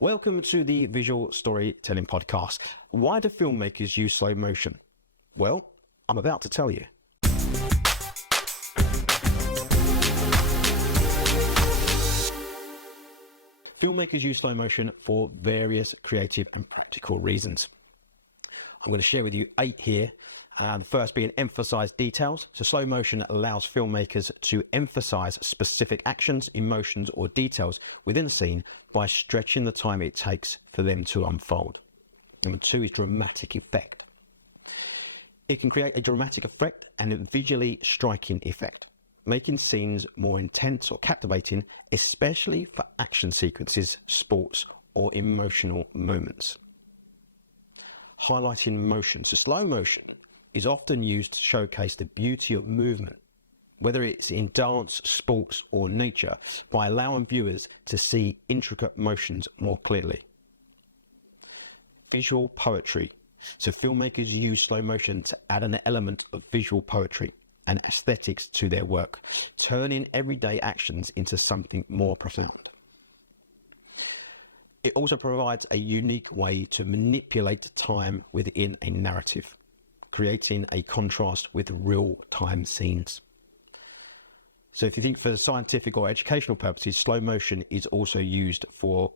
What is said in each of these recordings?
Welcome to the Visual Storytelling Podcast. Why do filmmakers use slow motion? Well, I'm about to tell you. Filmmakers use slow motion for various creative and practical reasons. I'm going to share with you 8 here. The first being emphasize details. So slow motion allows filmmakers to emphasize specific actions, emotions, or details within a scene by stretching the time it takes for them to unfold. Number 2 is dramatic effect. It can create a dramatic effect and a visually striking effect, making scenes more intense or captivating, especially for action sequences, sports, or emotional moments. Highlighting motion. So slow motion is often used to showcase the beauty of movement, whether it's in dance, sports, or nature, by allowing viewers to see intricate motions more clearly. Visual poetry. So filmmakers use slow motion to add an element of visual poetry and aesthetics to their work, turning everyday actions into something more profound. It also provides a unique way to manipulate time within a narrative, creating a contrast with real-time scenes. So if you think for scientific or educational purposes, slow motion is also used for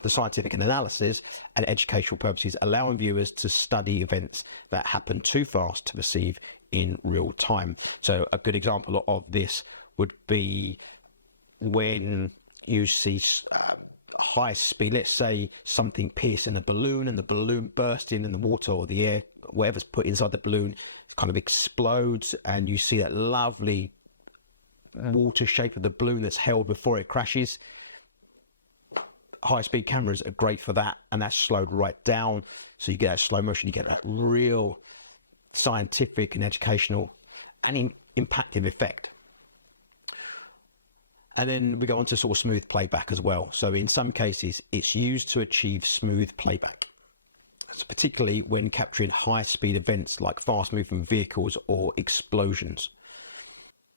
the scientific analysis and educational purposes, allowing viewers to study events that happen too fast to perceive in real time. So a good example of this would be when you see high speed, let's say something piercing a balloon and the balloon bursting in the water or the air, whatever's put inside the balloon, it kind of explodes, and you see that lovely water shape of the balloon that's held before it crashes. High speed cameras are great for that, and that's slowed right down, so you get that slow motion, you get that real scientific and educational and impactful effect. And then we go on to sort of smooth playback as well. So in some cases, it's used to achieve smooth playback. That's particularly when capturing high-speed events like fast-moving vehicles or explosions.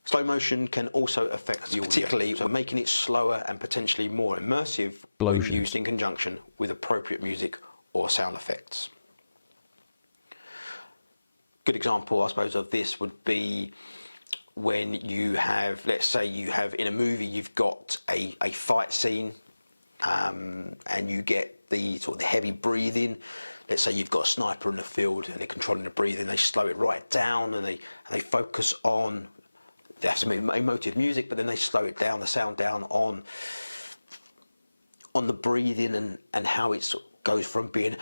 Slow motion can also affect the audio, particularly so making it slower and potentially more immersive when used in conjunction with appropriate music or sound effects. Good example, I suppose, of this would be when you have, let's say you have in a movie, you've got a fight scene and you get the sort of the heavy breathing. Let's say you've got a sniper in the field and they're controlling the breathing. They slow it right down and they focus on, they have some emotive music, but then they slow it down, the sound down on the breathing and how it sort of goes from being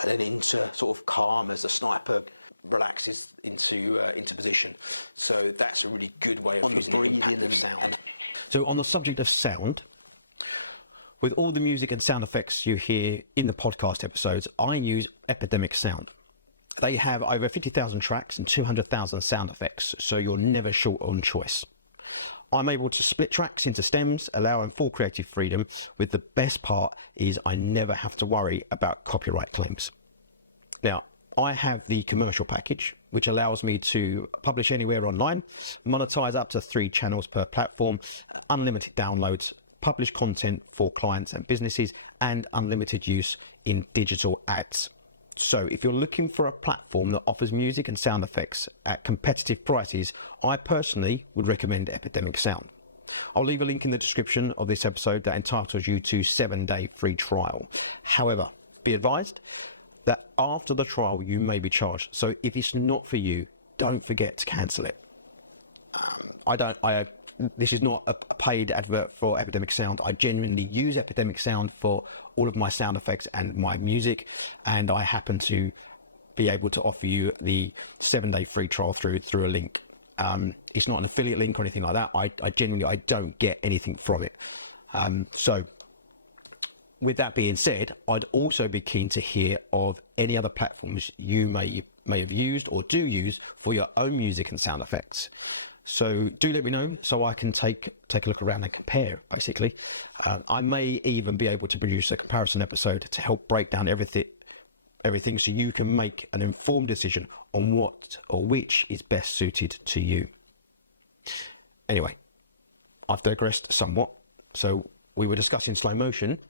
and then into sort of calm as the sniper relaxes into position. So that's a really good way of using breathing and sound. So on the subject of sound, with all the music and sound effects you hear in the podcast episodes, I use Epidemic Sound. They have over 50,000 tracks and 200,000 sound effects, so you're never short on choice. I'm able to split tracks into stems, allowing full creative freedom, with the best part is I never have to worry about copyright claims. Now, I have the commercial package, which allows me to publish anywhere online, monetize up to 3 channels per platform, unlimited downloads, publish content for clients and businesses, and unlimited use in digital ads. So if you're looking for a platform that offers music and sound effects at competitive prices, I personally would recommend Epidemic Sound. I'll leave a link in the description of this episode that entitles you to 7-day free trial. However, be advised that after the trial you may be charged. So if it's not for you, don't forget to cancel it. This is not a paid advert for Epidemic Sound. I genuinely use Epidemic Sound for all of my sound effects and my music, and I happen to be able to offer you the 7-day free trial through a link. It's not an affiliate link or anything like that. I genuinely don't get anything from it. So with that being said, I'd also be keen to hear of any other platforms you may have used or do use for your own music and sound effects. So do let me know so I can take a look around and compare, basically. I may even be able to produce a comparison episode to help break down everything so you can make an informed decision on what or which is best suited to you. Anyway, I've digressed somewhat. So we were discussing slow motion.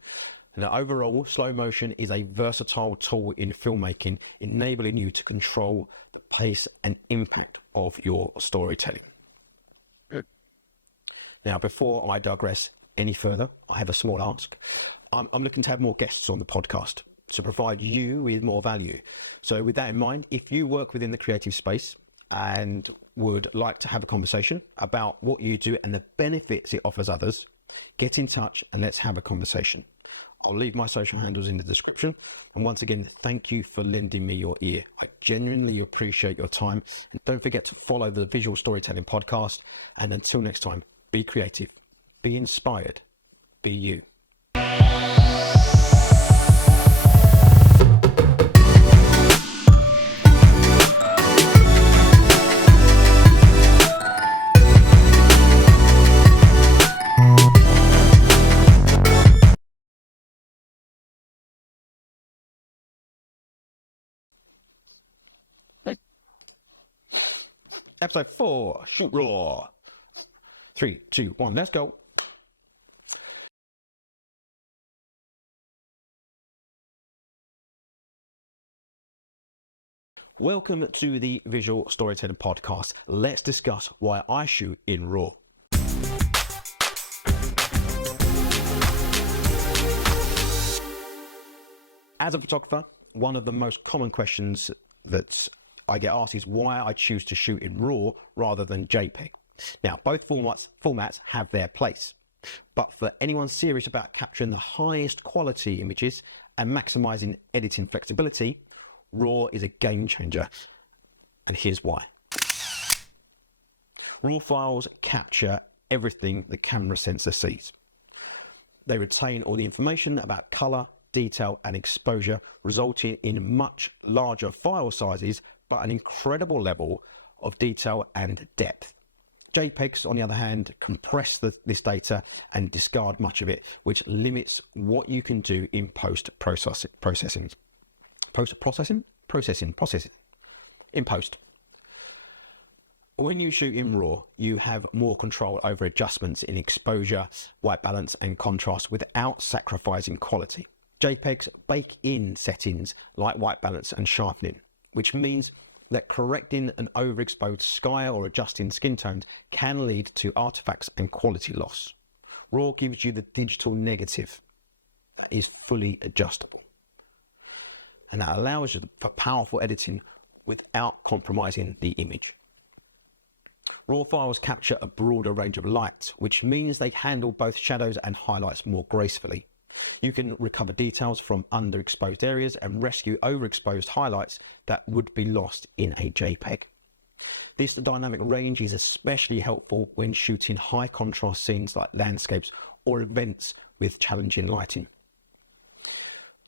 Now, overall, slow motion is a versatile tool in filmmaking, enabling you to control the pace and impact of your storytelling. Good. Now, before I digress any further, I have a small ask. I'm looking to have more guests on the podcast to provide you with more value. So with that in mind, if you work within the creative space and would like to have a conversation about what you do and the benefits it offers others, get in touch and let's have a conversation. I'll leave my social handles in the description. And once again, thank you for lending me your ear. I genuinely appreciate your time. And don't forget to follow the Visual Storytelling Podcast. And until next time, be creative, be inspired, be you. Episode 4, shoot raw. 3, 2, 1, let's go. Welcome to the Visual Storytelling Podcast. Let's discuss why I shoot in RAW. As a photographer, one of the most common questions that I get asked is why I choose to shoot in RAW rather than JPEG. Now, both formats have their place, but for anyone serious about capturing the highest quality images and maximizing editing flexibility, RAW is a game changer, and here's why. RAW files capture everything the camera sensor sees. They retain all the information about color, detail and exposure, resulting in much larger file sizes but an incredible level of detail and depth. JPEGs, on the other hand, compress this data and discard much of it, which limits what you can do in post-processing. In post. When you shoot in RAW, you have more control over adjustments in exposure, white balance and contrast without sacrificing quality. JPEGs bake in settings like white balance and sharpening, which means that correcting an overexposed sky or adjusting skin tones can lead to artifacts and quality loss. RAW gives you the digital negative that is fully adjustable, and that allows you for powerful editing without compromising the image. RAW files capture a broader range of light, which means they handle both shadows and highlights more gracefully. You can recover details from underexposed areas and rescue overexposed highlights that would be lost in a JPEG. This dynamic range is especially helpful when shooting high contrast scenes like landscapes or events with challenging lighting.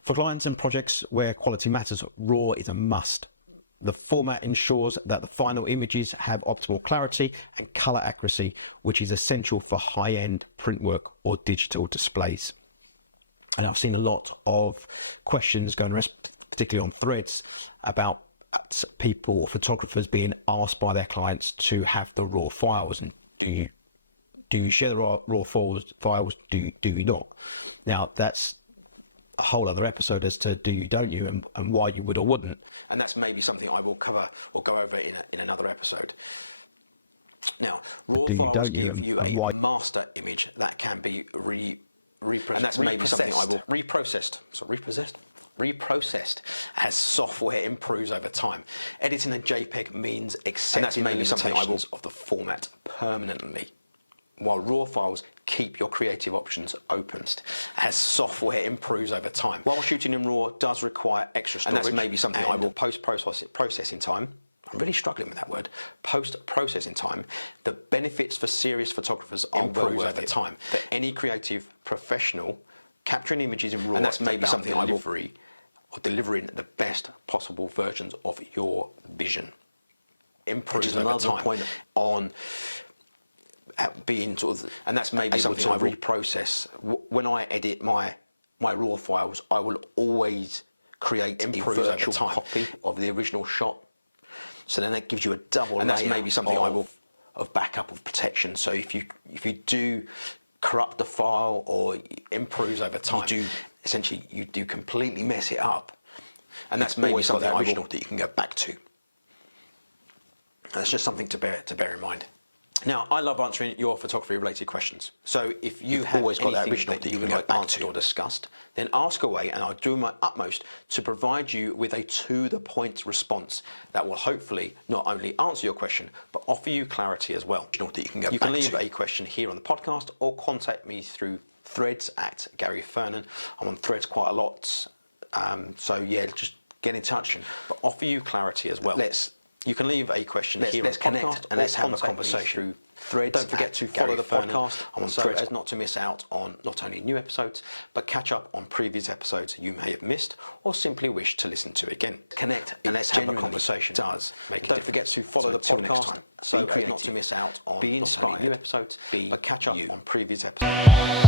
For clients and projects where quality matters, RAW is a must. The format ensures that the final images have optimal clarity and color accuracy, which is essential for high-end print work or digital displays. And I've seen a lot of questions going around, particularly on threads, about people or photographers being asked by their clients to have the RAW files. And do you share the raw files? Do you not? Now, that's a whole other episode as to do you, don't you, and why you would or wouldn't. And that's maybe something I will cover or go over in another episode. Now, RAW files give you a master image that can be and that's maybe something I will reprocessed as software improves over time. Editing a JPEG means accepting the limitations of the format permanently, while RAW files keep your creative options open as software improves over time. While shooting in RAW does require extra storage, and that's maybe something I will post-processing time. I'm really struggling with that word. Post-processing time, the benefits for serious photographers improves over time. For any creative professional, capturing images in RAW, and that's maybe something I will delivering the best possible versions of your vision. Improves over time point on being sort of, and that's maybe something I reprocess. When I edit my RAW files, I will always create a virtual copy of the original shot. So then that gives you a double layer, and that's maybe something I will of backup of protection. So if you do corrupt the file or improves over time. You do completely mess it up, and that's maybe something original that you can go back to. That's just something to bear in mind. Now, I love answering your photography-related questions. So if you've always got that original that you can get answered or discussed, then ask away, and I'll do my utmost to provide you with a to-the-point response that will hopefully not only answer your question, but offer you clarity as well. You can leave a question here on the podcast or contact me through Threads at Gary Fernon. I'm on Threads quite a lot. So yeah, just get in touch, but offer you clarity as well. You can leave a question here on the podcast, and let's have a conversation through Threads. Don't forget to follow the podcast on Threads as not to miss out on not only new episodes, but catch up on previous episodes you may have missed or simply wish to listen to again. Connect and let's have a conversation. Does make a difference. Don't forget to follow the podcast so as not to miss out on not only new episodes, but catch up on previous episodes.